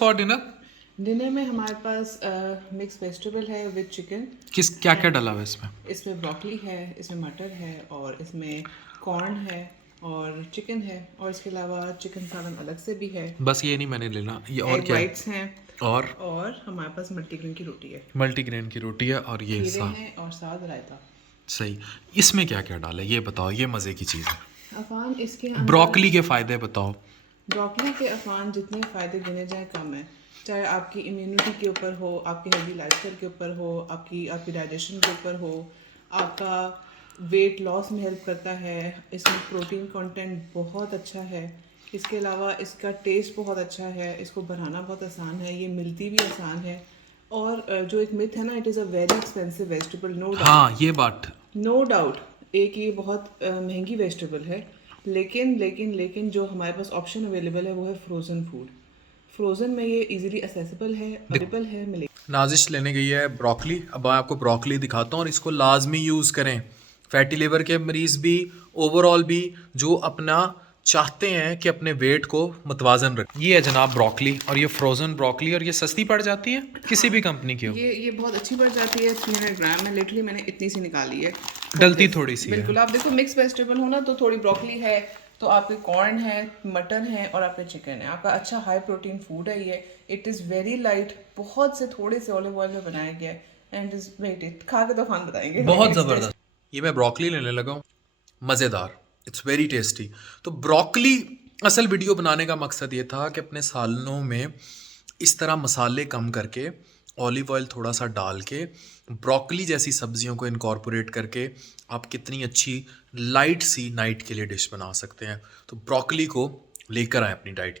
For dinner? Dinner में हमारे पास mix vegetable है विद चिकन। क्या क्या डाला हुआ है इसमें? इसमें ब्रोकली है, इसमें मटर है और इसमें कॉर्न है और चिकन है, और इसके अलावा चिकन सालन अलग से भी है। बस ये नहीं मैंने लेना, ये और एग क्या है? वाइट्स हैं और और हमारे पास मल्टीग्रेन की रोटी है, मल्टीग्रेन की रोटी है और ये खीरे सा हैं और साथ रायता। सही। इसमें क्या क्या डाला है ये बताओ, ये मज़े की चीज़ है। अफान इसके अंदर ब्रोकली के फ़ायदे बताओ। ब्रोकली के अफान जितने फ़ायदे गिने जाए कम है। चाहे आपकी इम्यूनिटी के ऊपर हो, आपके हेल्दी लाइफस्टाइल के ऊपर हो, आपकी आपकी डाइजेशन के ऊपर हो, आपका वेट लॉस में हेल्प करता है। इसमें प्रोटीन कंटेंट बहुत अच्छा है। इसके अलावा इसका टेस्ट बहुत अच्छा है, इसको बनाना बहुत आसान है, ये मिलती भी आसान है। और जो एक मिथ है ना, it is a very expensive vegetable, no doubt. हाँ ये बात। नो डाउट एक ये बहुत महंगी वेजिटेबल है, लेकिन जो हमारे पास ऑप्शन अवेलेबल है वो है फ्रोज़न फूड। फ्रोज़न में ये इजीली असेसिबल है, अवेलेबल है, मिलेगा। नाजिश लेने गई है ब्रोकली। अब मैं आपको ब्रोकली दिखाता हूँ और इसको लाजमी यूज़ करें। फैटी लिवर के मरीज़ भी, ओवरऑल भी, जो अपना चाहते हैं कि अपने वेट को मतवाजन रखें। ये है जनाब ब्रोकली, और ये फ्रोज़न ब्रोकली, और ये सस्ती पड़ जाती है किसी भी कंपनी की हो। ये बहुत अच्छी पड़ जाती है, 300 ग्राम है। लिटरली मैंने इतनी सी निकाली है। डलती थोड़ी सी है। बिल्कुल, आप देखो मिक्स वेजिटेबल हो ना, तो थोड़ी ब्रोकली है, तो आपके कॉर्न है, मटन है और आपके चिकन है। आपका अच्छा हाई प्रोटीन फूड है ये। इट इज़ वेरी लाइट, बहुत से थोड़े से ऑलिव ऑयल में बनाया गया है, एंड इज वेट खा के तो फान बताएंगे बहुत ज़बरदस्त। ये मैं ब्रोकली लेने लगा हूँ, मज़ेदार, इट्स वेरी टेस्टी। तो ब्रोकली, असल वीडियो बनाने का मकसद ये था कि अपने सालनों में इस तरह मसाले कम करके, ऑलिव ऑयल थोड़ा सा डाल के, ब्रोकली जैसी सब्जियों को इनकॉर्पोरेट करके आप कितनी अच्छी लाइट सी नाइट के लिए डिश बना सकते हैं। तो ब्रोकली को लेकर आए अपनी डाइट।